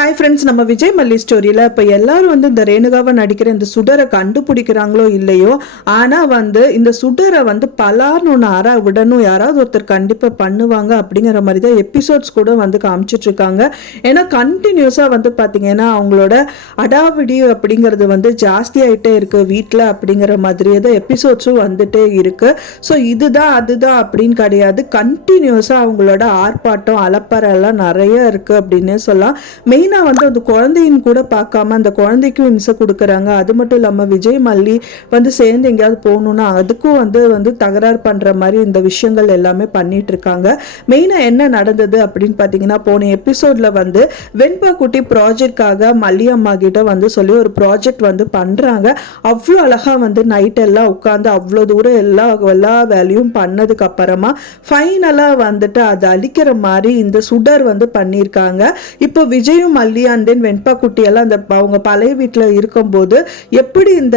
Hi friends, நம்ம விஜய் மல்லி ஸ்டோரியில் இப்போ எல்லாரும் வந்து இந்த ரேணுகாவை நடிக்கிற இந்த சுடரை கண்டுபிடிக்கிறாங்களோ இல்லையோ, ஆனால் வந்து இந்த சுடரை வந்து பலார்னு ஒன்று விடணும், யாராவது ஒருத்தர் கண்டிப்பாக பண்ணுவாங்க அப்படிங்கிற மாதிரி தான் எபிசோட்ஸ் கூட வந்து காமிச்சிட்ருக்காங்க. ஏன்னா கண்டினியூஸாக வந்து பார்த்தீங்கன்னா அவங்களோட அடாவடி அப்படிங்கிறது வந்து ஜாஸ்தியாகிட்டே இருக்குது வீட்டில் அப்படிங்கிற மாதிரியே தான் எபிசோட்ஸும் வந்துட்டே இருக்குது. ஸோ இதுதான் அதுதான் அப்படின்னு கிடையாது, கண்டினியூஸாக அவங்களோட ஆர்ப்பாட்டம் அலப்பறையெல்லாம் நிறைய இருக்குது அப்படின்னே சொல்லலாம். மெயினாக வந்து அந்த குழந்தையின் கூட பார்க்காம அந்த குழந்தைக்கும் இம்சை கொடுக்குறாங்க. அது மட்டும் இல்லாமல் விஜய் மல்லி வந்து சேர்ந்து எங்கேயாவது போகணுன்னா அதுக்கும் வந்து தகராறு பண்ணுற மாதிரி இந்த விஷயங்கள் எல்லாமே பண்ணிட்டு இருக்காங்க. மெயினாக என்ன நடந்தது அப்படின்னு பார்த்தீங்கன்னா, போன எபிசோடில் வந்து வெண்பா குட்டி ப்ராஜெக்ட்காக மல்லி அம்மா கிட்ட வந்து சொல்லி ஒரு ப்ராஜெக்ட் வந்து பண்ணுறாங்க. அவ்வளோ அழகாக வந்து நைட் எல்லாம் உட்காந்து அவ்வளோ தூரம் எல்லா வேலையும் பண்ணதுக்கு அப்புறமா ஃபைனலாக வந்துட்டு அதை அழிக்கிற மாதிரி இந்த சுடர் வந்து பண்ணியிருக்காங்க. இப்போ விஜயும் மல்லி அண்ட் தென் வெண்பா குட்டியெல்லாம் அந்த அவங்க பழைய வீட்டில் இருக்கும்போது எப்படி இந்த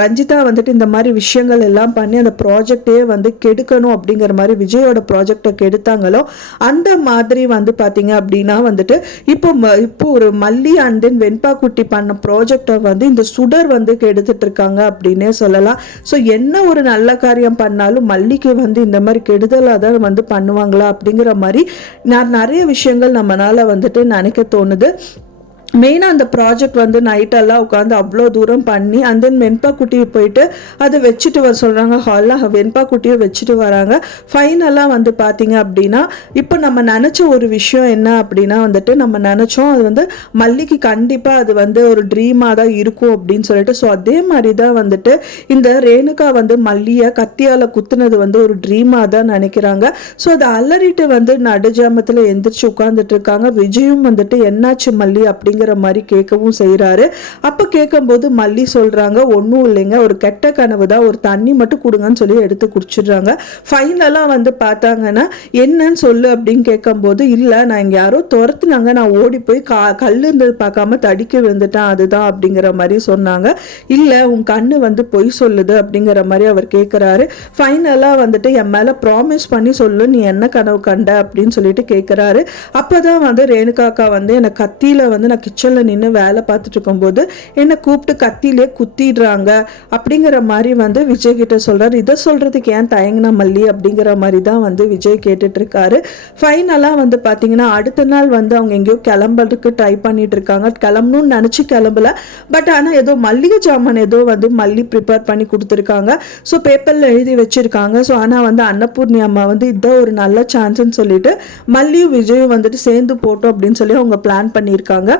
ரஞ்சிதா வந்துட்டு இந்த மாதிரி விஷயங்கள் எல்லாம் பண்ணி அந்த ப்ராஜெக்டே வந்து கெடுக்கணும் அப்படிங்கிற மாதிரி விஜயோட ப்ராஜெக்டை கெடுத்தாங்களோ அந்த மாதிரி வந்து பார்த்தீங்க அப்படின்னா வந்துட்டு இப்போ ஒரு மல்லி அண்ட் தென் வெண்பா குட்டி பண்ண ப்ராஜெக்டை வந்து இந்த சுடர் வந்து கெடுத்துட்டு இருக்காங்க அப்படின்னே சொல்லலாம். ஸோ என்ன ஒரு நல்ல காரியம் பண்ணாலும் மல்லிக்கு வந்து இந்த மாதிரி கெடுதலாக தான் வந்து பண்ணுவாங்களா அப்படிங்கிற மாதிரி நிறைய விஷயங்கள் நம்மளால வந்துட்டு நினைக்க தோணுது. மெயினாக அந்த ப்ராஜெக்ட் வந்து நைட்டெல்லாம் உட்காந்து அவ்வளோ தூரம் பண்ணி அண்ட் தென் வெண்பா குட்டியை போயிட்டு அதை வச்சுட்டு வர சொல்கிறாங்க. ஹாலில் வெண்பா குட்டியை வச்சுட்டு வராங்க. ஃபைனலாக வந்து பார்த்தீங்க அப்படின்னா இப்போ நம்ம நினச்ச ஒரு விஷயம் என்ன அப்படின்னா வந்துட்டு நம்ம நினச்சோம் அது வந்து மல்லிக்கு கண்டிப்பாக அது வந்து ஒரு ட்ரீமாக தான் இருக்கும் அப்படின்னு சொல்லிட்டு. ஸோ அதே மாதிரி தான் வந்துட்டு இந்த ரேணுகா வந்து மல்லியை கத்தியால் குத்துனது வந்து ஒரு ட்ரீமாக தான் நினைக்கிறாங்க. ஸோ அதை அலறிட்டு வந்து நடுஜாமத்தில் எந்திரிச்சு உட்காந்துட்டு இருக்காங்க. விஜயும் வந்துட்டு என்னாச்சு மல்லி அப்படிங்கிற மாதிரி கேட்கவும் செய்யறாரு. அப்ப கேட்கும்போது மல்லி சொல்றாங்க, ஒன்றும் இல்லைங்க, ஒரு கெட்ட கனவு தான், ஒரு தண்ணி மட்டும் கொடுங்கன்னு சொல்லி எடுத்து குடிச்சிடுறாங்க. ஃபைனலா வந்து பார்த்தாங்கன்னா என்னன்னு சொல்லு அப்படின்னு கேட்கும்போது, இல்லை நான் இங்கே யாரோ துரத்துனாங்க, நான் ஓடி போய் கல் இருந்தது பார்க்காம தடிக்க விழுந்துட்டேன் அதுதான் அப்படிங்கிற மாதிரி சொன்னாங்க. இல்லை உன் கண்ணு வந்து பொய் சொல்லுது அப்படிங்கிற மாதிரி அவர் கேட்குறாரு. ஃபைனலா வந்துட்டு என் மேலே ப்ராமிஸ் பண்ணி சொல்லு, நீ என்ன கனவு கண்ட அப்படின்னு சொல்லிட்டு கேட்குறாரு. அப்போதான் வந்து ரேணுகாக்கா வந்து எனக்கு கத்தியில வந்து நான் கிச்சனில் நின்று வேலை பார்த்துட்டு இருக்கும்போது என்னை கூப்பிட்டு கத்திலே குத்திடுறாங்க அப்படிங்கிற மாதிரி வந்து விஜய் கிட்ட சொல்றாரு. இதை சொல்றதுக்கு ஏன் தயங்கின மல்லி அப்படிங்கிற மாதிரி தான் வந்து விஜய் கேட்டுட்டு இருக்காரு. ஃபைனலாக வந்து பார்த்தீங்கன்னா அடுத்த நாள் வந்து அவங்க எங்கேயோ கிளம்புறதுக்கு ட்ரை பண்ணிட்டு இருக்காங்க. கிளம்பணும்னு நினச்சி கிளம்பல, பட் ஆனால் ஏதோ மல்லிகை ஜாமான் ஏதோ வந்து மல்லி ப்ரிப்பேர் பண்ணி கொடுத்துருக்காங்க. ஸோ பேப்பரில் எழுதி வச்சிருக்காங்க. ஸோ ஆனால் வந்து அன்னபூர்ணி அம்மா வந்து இதான் ஒரு நல்ல சான்ஸ்ன்னு சொல்லிட்டு மல்லியும் விஜயும் வந்துட்டு சேர்ந்து போட்டோம் அப்படின்னு சொல்லி அவங்க பிளான் பண்ணியிருக்காங்க.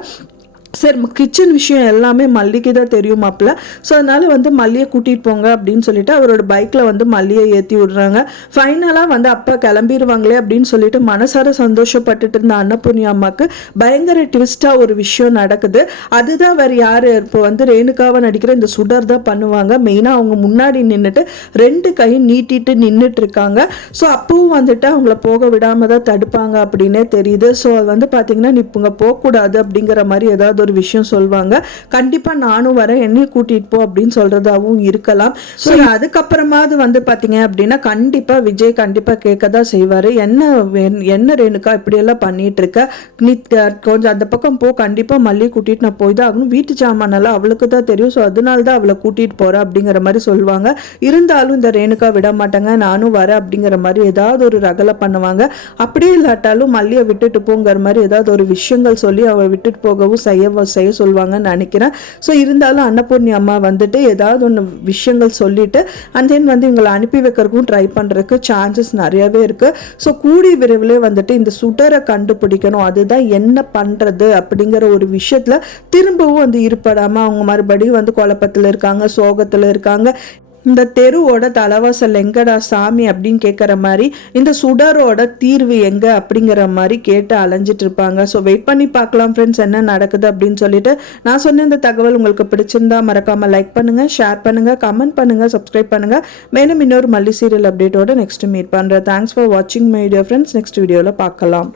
சரி, கிச்சன் விஷயம் எல்லாமே மல்லிக்கு தான் தெரியுமாப்ல. ஸோ அதனால வந்து மல்லியை கூட்டிகிட்டு போங்க அப்படின்னு சொல்லிட்டு அவரோட பைக்கில் வந்து மல்லியை ஏற்றி விடுறாங்க. ஃபைனலாக வந்து அப்பா கிளம்பிடுவாங்களே அப்படின்னு சொல்லிட்டு மனசார சந்தோஷப்பட்டுட்டு இருந்த அன்னபூர்ணி அம்மாவுக்கு பயங்கர ட்விஸ்டாக ஒரு விஷயம் நடக்குது. அதுதான் வேறு யார், இப்போ வந்து ரேணுகாவை நடிக்கிற இந்த சுடர் தான் பண்ணுவாங்க. மெயினாக அவங்க முன்னாடி நின்றுட்டு ரெண்டு கையும் நீட்டிட்டு நின்றுட்டு இருக்காங்க. ஸோ அப்பவும் வந்துட்டு அவங்கள போக விடாமல் தான் தடுப்பாங்க அப்படின்னே தெரியுது. ஸோ அது வந்து பார்த்தீங்கன்னா நீ இப்போ போகக்கூடாது அப்படிங்கிற மாதிரி ஏதாவது ஒரு விஷயம் சொல்வாங்க. கண்டிப்பா நானும் வரேன், என்னையும் கூட்டிட்டு போ அப்படின்னு சொல்றதாவும் இருக்கலாம். ஸோ அதுக்கப்புறமாவது வந்து பாத்தீங்க அப்படின்னா கண்டிப்பா விஜய் கண்டிப்பா கேட்கதான் செய்வாரு. என்ன ரேணுகா இப்படி எல்லாம் பண்ணிட்டு இருக்க, நீ கொஞ்சம் அந்த பக்கம் போ, கண்டிப்பா மல்லி கூட்டிட்டு நான் போய் தான் ஆகணும், வீட்டு சாமானெல்லாம் அவளுக்கு தான் தெரியும், ஸோ அதனால தான் அவளை கூட்டிட்டு போறேன் அப்படிங்கிற மாதிரி சொல்லுவாங்க. இருந்தாலும் இந்த ரேணுகா விட மாட்டாங்க, நானும் வரேன் அப்படிங்கிற மாதிரி ஏதாவது ஒரு ரகலை பண்ணுவாங்க. அப்படியே இல்லாட்டாலும் மல்லியை விட்டுட்டு போங்கிற மாதிரி ஏதாவது ஒரு விஷயங்கள் சொல்லி அவளை விட்டுட்டு போகவும் செய்ய சொல்லுவாங்கன்னு நினைக்கிறேன். ஸோ இருந்தாலும் அன்னபூர்ணி அம்மா வந்துட்டு ஏதாவது ஒன்று விஷயங்கள் சொல்லிட்டு அண்ட் தென் வந்து இவங்களை அனுப்பி வைக்கிறதுக்கும் ட்ரை பண்ணுறதுக்கு சான்சஸ் நிறையவே இருக்கு. ஸோ கூடி விரைவில் வந்துட்டு இந்த சுடரை கண்டுபிடிக்கணும், அதுதான் என்ன பண்ணுறது அப்படிங்கிற ஒரு விஷயத்தில் திரும்பவும் வந்து ஈடுபடாமல் அவங்க மறுபடியும் வந்து குழப்பத்தில் இருக்காங்க, சோகத்தில் இருக்காங்க. இந்த தெருவோட தலைவாசல் எங்கடா சாமி அப்படின்னு கேட்குற மாதிரி இந்த சுடரோட தீர்வு எங்க அப்படிங்கிற மாதிரி கேட்டு அலைஞ்சிட்டு இருப்பாங்க. ஸோ வெயிட் பண்ணி பார்க்கலாம் ஃப்ரெண்ட்ஸ் என்ன நடக்குது அப்படின்னு சொல்லிட்டு. நான் சொன்ன இந்த தகவல் உங்களுக்கு பிடிச்சிருந்தா மறக்காம லைக் பண்ணுங்க, ஷேர் பண்ணுங்க, கமெண்ட் பண்ணுங்க, சப்ஸ்கிரைப் பண்ணுங்க. மேலும் இன்னொரு மல்லி சீரியல் அப்டேட்டோட நெக்ஸ்ட் மீட் பண்றேன். தேங்க்ஸ் ஃபார் வாட்சிங் மை வீடியோ ஃப்ரெண்ட்ஸ். நெக்ஸ்ட் வீடியோவில் பார்க்கலாம்.